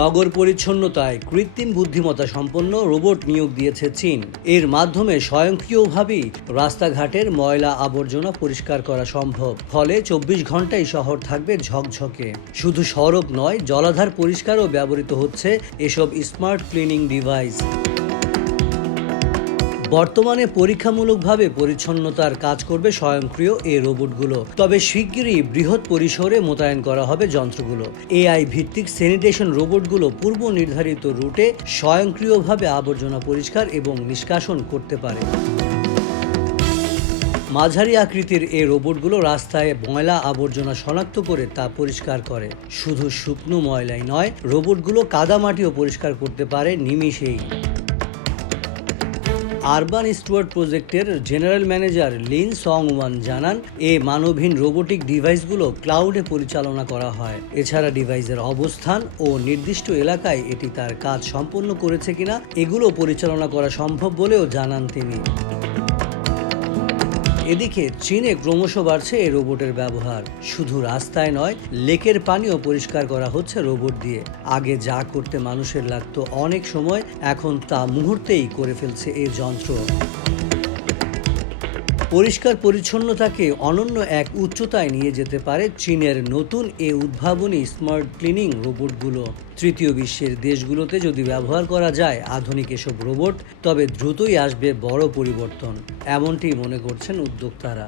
নগর পরিচ্ছন্নতায় কৃত্রিম বুদ্ধিমত্তা সম্পন্ন রোবট নিয়োগ দিয়েছে চীন। এর মাধ্যমে স্বয়ংক্রিয়ভাবেই রাস্তাঘাটের ময়লা আবর্জনা পরিষ্কার করা সম্ভব। ফলে চব্বিশ ঘন্টাই শহর থাকবে ঝকঝকে। শুধু সড়ক নয়, জলাধার পরিষ্কারও ব্যবহৃত হচ্ছে এসব স্মার্ট ক্লিনিং ডিভাইস। বর্তমানে পরীক্ষামূলকভাবে পরিচ্ছন্নতার কাজ করবে স্বয়ংক্রিয় এই রোবটগুলো। তবে শিগগিরই বৃহৎ পরিসরে মোতায়েন করা হবে যন্ত্রগুলো। এআই ভিত্তিক স্যানিটেশন রোবটগুলো পূর্ব নির্ধারিত রুটে স্বয়ংক্রিয়ভাবে আবর্জনা পরিষ্কার এবং নিষ্কাশন করতে পারে। মাঝারি আকৃতির এই রোবটগুলো রাস্তায় ময়লা আবর্জনা শনাক্ত করে তা পরিষ্কার করে। শুধু শুকনো ময়লাই নয়, রোবটগুলো কাদামাটিও পরিষ্কার করতে পারে নিমিষেই। আরবান স্টুয়ার্ড প্রজেক্টের general manager Lin Song Wan জানান, এ মানবহীন রোবোটিক ডিভাইসগুলো ক্লাউডে পরিচালনা করা হয়। এছাড়া ডিভাইসের অবস্থান ও নির্দিষ্ট এলাকায় এটি তার কাজ সম্পন্ন করেছে কিনা, এগুলো পরিচালনা করা সম্ভব বলেও জানান তিনি। এদিকে চীনে ক্রমশ বাড়ছে এই রোবটের ব্যবহার। শুধু রাস্তায় নয়, লেকের পানিও পরিষ্কার করা হচ্ছে রোবট দিয়ে। আগে যা করতে মানুষের লাগতো অনেক সময়, এখন তা মুহূর্তেই করে ফেলছে এই যন্ত্র। পরিষ্কার পরিচ্ছন্নতাকে অনন্য এক উচ্চতায় নিয়ে যেতে পারে চীনের নতুন এ উদ্ভাবনী স্মার্ট ক্লিনিং রোবটগুলো। তৃতীয় বিশ্বের দেশগুলোতে যদি ব্যবহার করা যায় আধুনিক এসব রোবট, তবে দ্রুতই আসবে বড় পরিবর্তন, এমনটি মনে করছেন উদ্যোক্তারা।